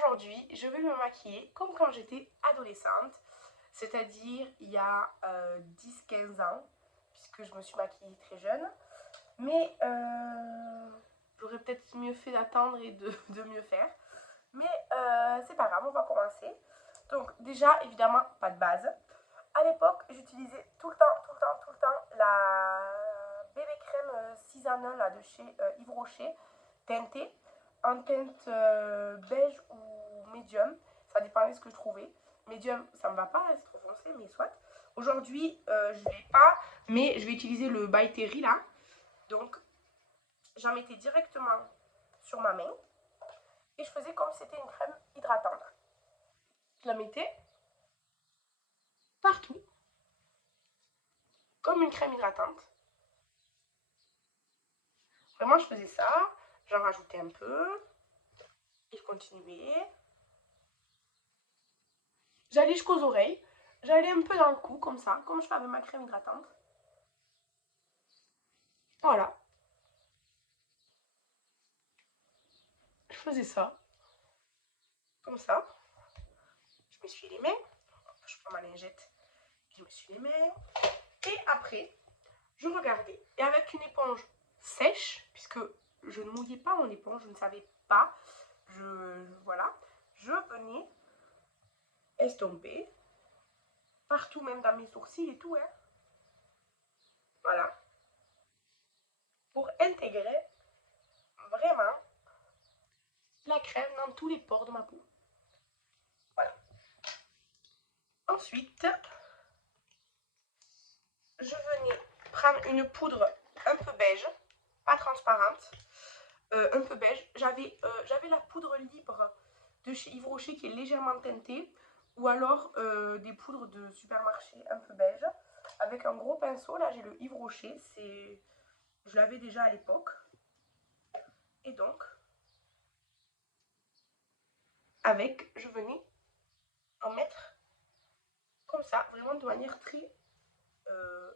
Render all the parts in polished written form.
Aujourd'hui, je vais me maquiller comme quand j'étais adolescente, c'est-à-dire il y a 10-15 ans, puisque je me suis maquillée très jeune. Mais j'aurais peut-être mieux fait d'attendre et de mieux faire. Mais c'est pas grave, on va commencer. Donc déjà, évidemment, pas de base. À l'époque, j'utilisais tout le temps la bébé crème 6 en 1 là, de chez Yves Rocher, teintée, en teinte beige ou médium. Ça dépendait de ce que je trouvais. Médium, ça me va pas, c'est trop foncé, mais soit. Aujourd'hui, je ne l'ai pas, mais je vais utiliser le By Terry là. Donc, j'en mettais directement sur ma main et je faisais comme si c'était une crème hydratante. Je la mettais partout, comme une crème hydratante. Vraiment, je faisais ça, j'en rajoutais un peu, et je continuais. J'allais jusqu'aux oreilles, j'allais un peu dans le cou, comme ça, comme je fais avec ma crème hydratante. Voilà, je faisais ça, comme ça. Je m'essuie les mains, je prends ma lingette, je m'essuie les mains. Et après, je regardais. Et avec une éponge sèche, puisque je ne mouillais pas mon éponge, je ne savais pas, voilà, je venais estomper partout, même dans mes sourcils et tout, hein. Voilà, pour intégrer vraiment la crème dans tous les pores de ma peau. Voilà. Ensuite, je venais prendre une poudre un peu beige, pas transparente, un peu beige. J'avais la poudre libre de chez Yves Rocher qui est légèrement teintée, ou alors des poudres de supermarché un peu beige. Avec un gros pinceau, là j'ai le Yves Rocher, je l'avais déjà à l'époque. Et donc, avec, je venais en mettre comme ça, vraiment de manière très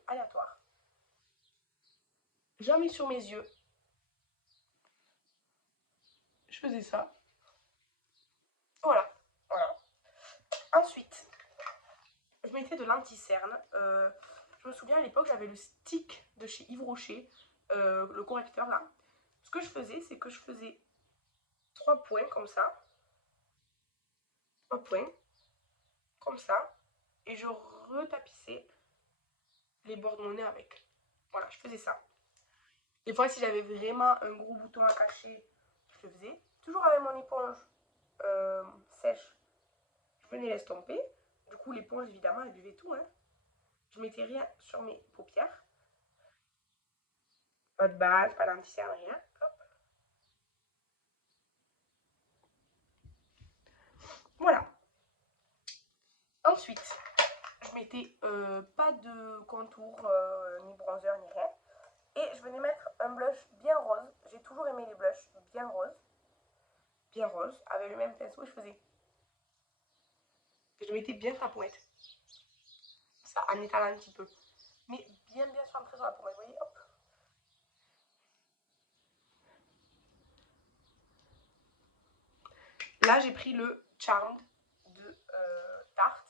aléatoire. J'en mets sur mes yeux. Je faisais ça. Voilà. Voilà. Ensuite, je mettais de l'anti-cerne. Je me souviens à l'époque, j'avais le stick de chez Yves Rocher, le correcteur là. Ce que je faisais, c'est que je faisais 3 points comme ça. 3 points. Comme ça. Et je retapissais les bords de mon nez avec. Voilà, je faisais ça. Des fois, si j'avais vraiment un gros bouton à cacher, je le faisais. Toujours avec mon éponge sèche, je venais l'estomper. Du coup, l'éponge, évidemment, elle buvait tout. Hein. Je mettais rien sur mes paupières. Pas de base, pas d'anti-cerne, rien. Hop. Voilà. Ensuite, je mettais pas de contour, ni bronzer, ni rien. Et je venais mettre un blush bien rose. J'ai toujours aimé les blushs bien roses. Bien rose. Avec le même pinceau, je faisais. Je mettais bien sa pointe. Ça, en étalant un petit peu. Mais bien centré sur la pommette. Vous voyez, hop. Là, j'ai pris le Charmed de Tarte.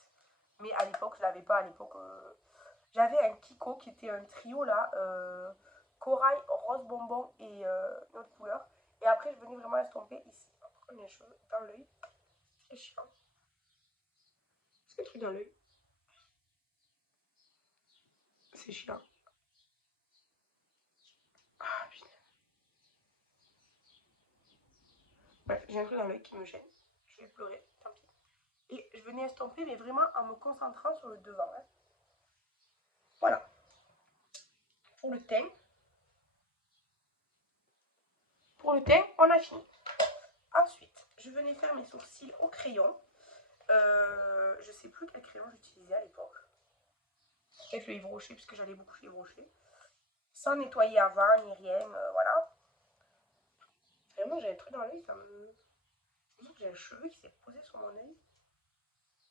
Mais à l'époque, je l'avais pas. À l'époque, j'avais un Kiko qui était un trio là. Corail, rose bonbon et une autre couleur. Et après, je venais vraiment estomper ici. Comme les cheveux dans l'œil. C'est chiant. C'est le truc dans l'œil. C'est chiant. Ah putain. Bref, j'ai un truc dans l'œil qui me gêne. Je vais pleurer, tant pis. Et je venais estomper, mais vraiment en me concentrant sur le devant. Hein. Voilà. Pour le teint. Pour le teint, on a fini. Ensuite, je venais faire mes sourcils au crayon. Je sais plus quel crayon j'utilisais à l'époque. Peut-être le Yves Rocher, puisque j'allais beaucoup chez Yves Rocher. Sans nettoyer avant, ni rien, voilà. Vraiment, j'ai un truc dans l'œil, ça me... Je que j'ai un cheveu qui s'est posé sur mon œil.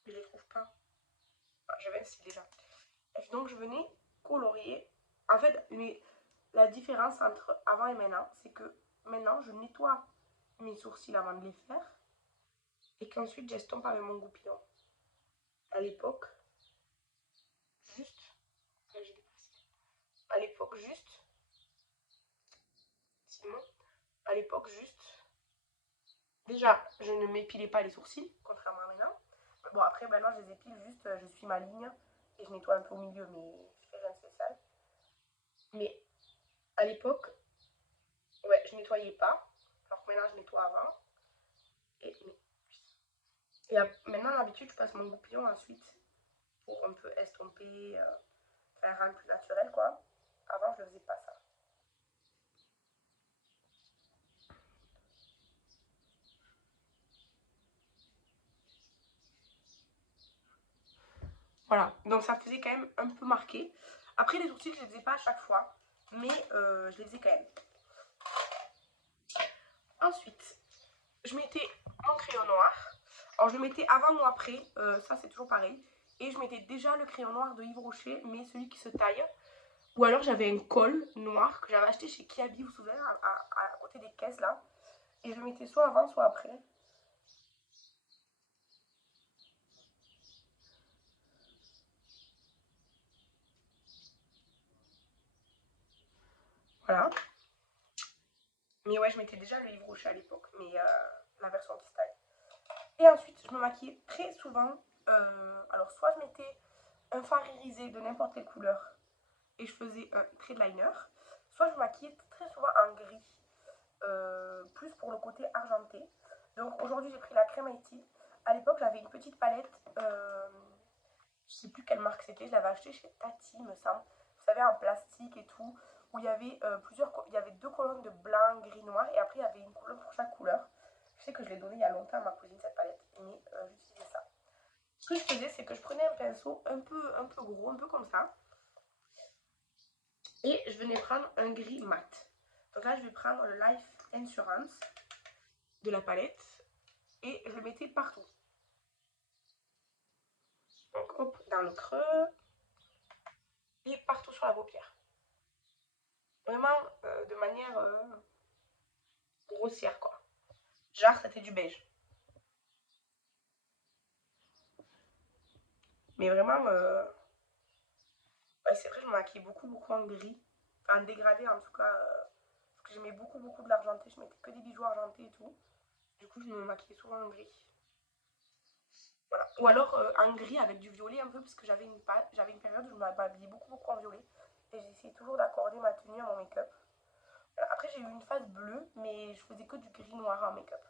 Je ne les trouve pas. Ah, j'avais un cil déjà. Et donc, je venais colorier. En fait, la différence entre avant et maintenant, c'est que maintenant, je nettoie mes sourcils avant de les faire. et qu'ensuite j'estompe avec mon goupillon. À l'époque, juste, à l'époque juste, Simon, à l'époque juste, déjà je ne m'épilais pas les sourcils, contrairement à maintenant. Bon après maintenant je les épile juste, je suis ma ligne et je nettoie un peu au milieu, mais je fais rien de spécial. Mais à l'époque, ouais, je nettoyais pas, alors que maintenant je nettoie avant. Et, maintenant d'habitude je passe mon goupillon ensuite pour un peu estomper, faire un rendre plus naturel quoi. Avant je ne faisais pas ça. Voilà, donc ça faisait quand même un peu marqué. Après les sourcils je les faisais pas à chaque fois, mais je les faisais quand même. Ensuite, je mettais mon crayon noir. Alors je le mettais avant ou après, ça c'est toujours pareil. Et je mettais déjà le crayon noir de Yves Rocher, mais celui qui se taille. Ou alors j'avais un col noir que j'avais acheté chez Kiabi, vous vous souvenez, à côté des caisses là. Et je le mettais soit avant, soit après. Voilà. Mais ouais, je mettais déjà le Yves Rocher à l'époque, mais la version qui se taille. Et ensuite, je me maquillais très souvent. Alors soit je mettais un fard irisé de n'importe quelle couleur et je faisais un trait de liner. Soit je me maquillais très souvent en gris, plus pour le côté argenté. Donc aujourd'hui j'ai pris la crème Haïti. À l'époque j'avais une petite palette, je sais plus quelle marque c'était, je l'avais achetée chez Tati me semble. Vous savez en plastique et tout, où il y avait il y avait deux colonnes de blanc, gris, noir et après il y avait une colonne pour chaque couleur. Je sais que je l'ai donnée il y a longtemps à ma cousine cette palette, mais j'utilisais ça. Ce que je faisais c'est que je prenais un pinceau un peu gros, un peu comme ça, et je venais prendre un gris mat. Donc là je vais prendre le Life Insurance de la palette et je le mettais partout. Donc hop, dans le creux et partout sur la paupière. Vraiment de manière grossière quoi. Genre c'était du beige. Mais vraiment, ouais, c'est vrai, je me maquillais beaucoup en gris. Enfin, en dégradé en tout cas. Parce que j'aimais beaucoup de l'argenté. Je mettais que des bijoux argentés et tout. Du coup, je me maquillais souvent en gris. Voilà. Ou alors en gris avec du violet un peu, parce que j'avais une période où je m'habillais beaucoup en violet. Et j'essayais toujours d'accorder ma tenue à mon make-up. Après, j'ai eu une phase bleue, mais je faisais que du gris noir en make-up.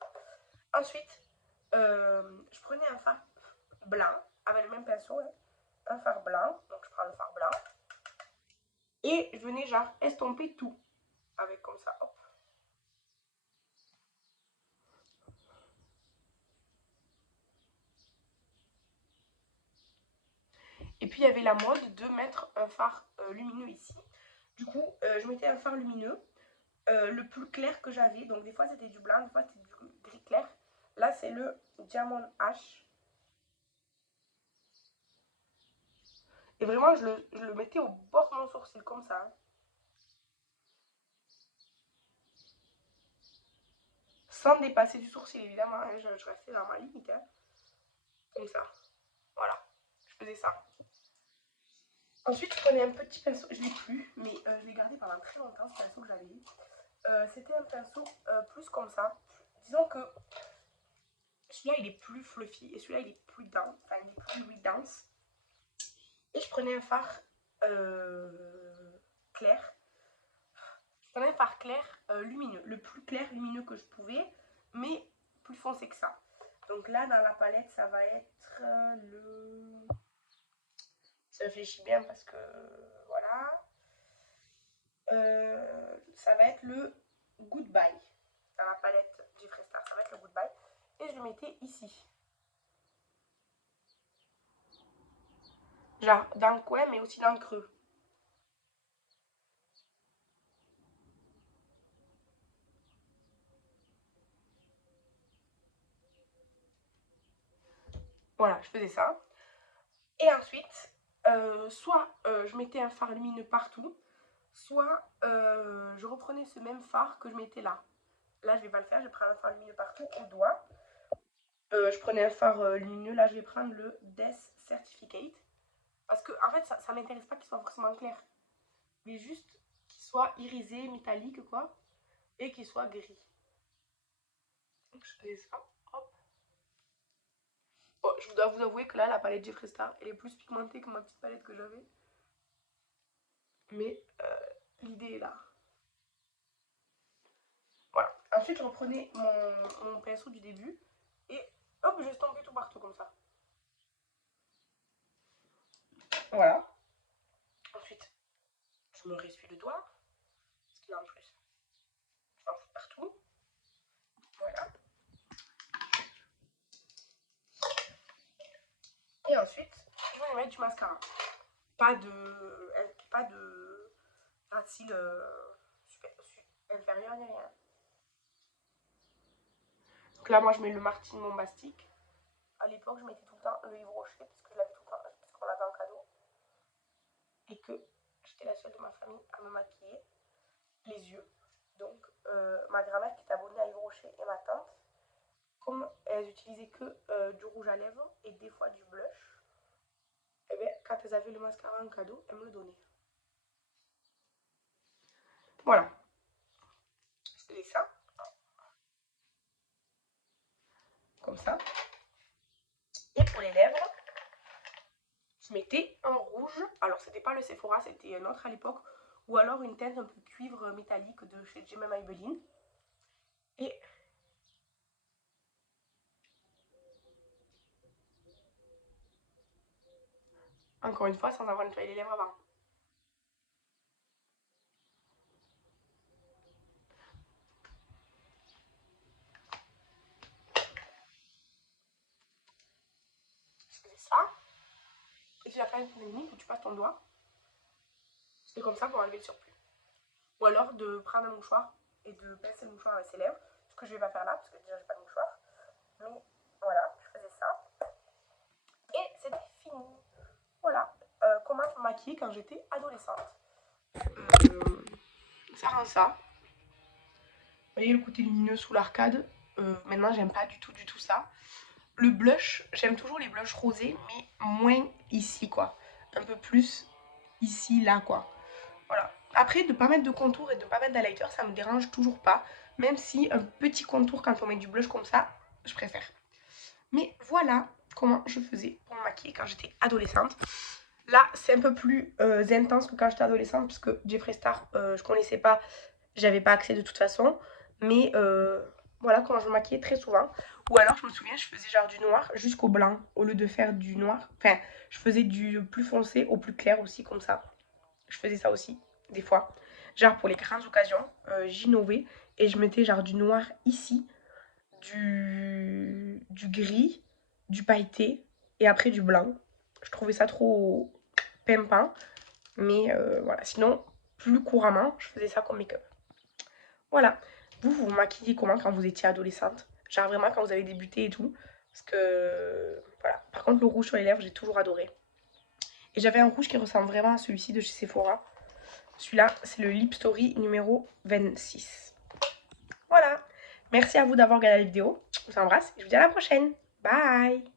Ensuite, je prenais un fard blanc, avec le même pinceau, hein, un fard blanc. Donc, je prends le fard blanc. Et je venais genre estomper tout. Avec comme ça, hop. Et puis, il y avait la mode de mettre un fard lumineux ici. Du coup, je mettais un fard lumineux, le plus clair que j'avais. Donc, des fois, c'était du blanc, des fois, c'était du gris clair. Là, c'est le Diamond H. Et vraiment, je le mettais au bord de mon sourcil, comme ça, hein. Sans dépasser du sourcil, évidemment, hein. Je restais dans ma limite, hein. Comme ça. Voilà. Je faisais ça. Ensuite, je prenais un petit pinceau. Je ne l'ai plus, mais je l'ai gardé pendant très longtemps, ce pinceau que j'avais eu. C'était un pinceau plus comme ça. Disons que celui-là, il est plus fluffy et celui-là, il est plus dense. Enfin, il est plus dense. Et je prenais un fard clair. Je prenais un fard clair lumineux. Le plus clair lumineux que je pouvais, mais plus foncé que ça. Donc là, dans la palette, ça va être le... Je réfléchis bien parce que... Voilà. Ça va être le Goodbye. Dans la palette Jeffree Star, ça va être le Goodbye. Et je le mettais ici. Genre dans le coin, mais aussi dans le creux. Voilà, je faisais ça. Et ensuite, soit je mettais un fard lumineux partout, soit je reprenais ce même fard que je mettais là. Là, je vais pas le faire, je prends un fard lumineux partout au doigt. Je prenais un fard lumineux. Là, je vais prendre le Death Certificate. Parce que, en fait, ça m'intéresse pas qu'il soit forcément clair. Mais juste qu'il soit irisé, métallique, quoi. Et qu'il soit gris. Donc, je fais ça. Hop. Bon, je dois vous avouer que là, la palette Jeffree Star, elle est plus pigmentée que ma petite palette que j'avais. Mais l'idée est là. Voilà. Ensuite, je reprenais mon pinceau du début. Et hop, je estampais tout partout comme ça. Voilà. Ensuite, je me ressuie le doigt. Parce qu'il y a en plus. Je m'en fous partout. Voilà. Et ensuite, je vais mettre du mascara. Pas de cils inférieur ni rien. Donc là, moi, je mets le Martine Bombastique. À l'époque, je mettais tout le temps le Yves Rocher parce que je l'avais tout le temps, parce qu'on l'avait en cadeau. Et que j'étais la seule de ma famille à me maquiller les yeux. Donc, ma grand-mère qui est abonnée à Yves Rocher et ma tante, comme elles utilisaient que du rouge à lèvres et des fois du blush, et bien, quand elles avaient le mascara en cadeau, elles me le donnaient. Voilà. Je faisais ça. Comme ça. Et pour les lèvres, je mettais un rouge. Alors, c'était pas le Sephora, c'était un autre à l'époque. Ou alors une teinte un peu cuivre métallique de chez Gemma Maybelline. Et encore une fois, sans avoir nettoyé les lèvres avant. Je faisais ça. Et tu vas faire une technique où tu passes ton doigt. C'est comme ça pour enlever le surplus. Ou alors de prendre un mouchoir et de pincer le mouchoir avec ses lèvres. Ce que je vais pas faire là, parce que déjà j'ai pas de mouchoir. Mais voilà, je faisais ça. Et c'était fini. Voilà. Comment me maquiller quand j'étais adolescente. Ça rend ça. Vous voyez le côté lumineux sous l'arcade. Maintenant, j'aime pas du tout ça. Le blush, j'aime toujours les blushs rosés, mais moins ici, quoi. Un peu plus ici, là, quoi. Voilà. Après, de pas mettre de contour et de pas mettre d'highlighter, ça me dérange toujours pas. Même si un petit contour, quand on met du blush comme ça, je préfère. Mais voilà comment je faisais pour me maquiller quand j'étais adolescente. Là, c'est un peu plus intense que quand j'étais adolescente, parce que Jeffree Star, je connaissais pas, j'avais pas accès de toute façon. Mais voilà comment je me maquillais très souvent. Ou alors, je me souviens, je faisais genre du noir jusqu'au blanc, au lieu de faire du noir. Enfin, je faisais du plus foncé au plus clair aussi, comme ça. Je faisais ça aussi, des fois. Genre pour les grandes occasions, j'innovais et je mettais genre du noir ici, du gris, du pailleté et après du blanc. Je trouvais ça trop pimpant. Mais voilà, sinon, plus couramment, je faisais ça comme make-up. Voilà. Vous maquillez comment quand vous étiez adolescente? Genre vraiment quand vous avez débuté et tout. Parce que, voilà. Par contre, le rouge sur les lèvres, j'ai toujours adoré. Et j'avais un rouge qui ressemble vraiment à celui-ci de chez Sephora. Celui-là, c'est le Lip Story numéro 26. Voilà. Merci à vous d'avoir regardé la vidéo. Je vous embrasse et je vous dis à la prochaine. Bye!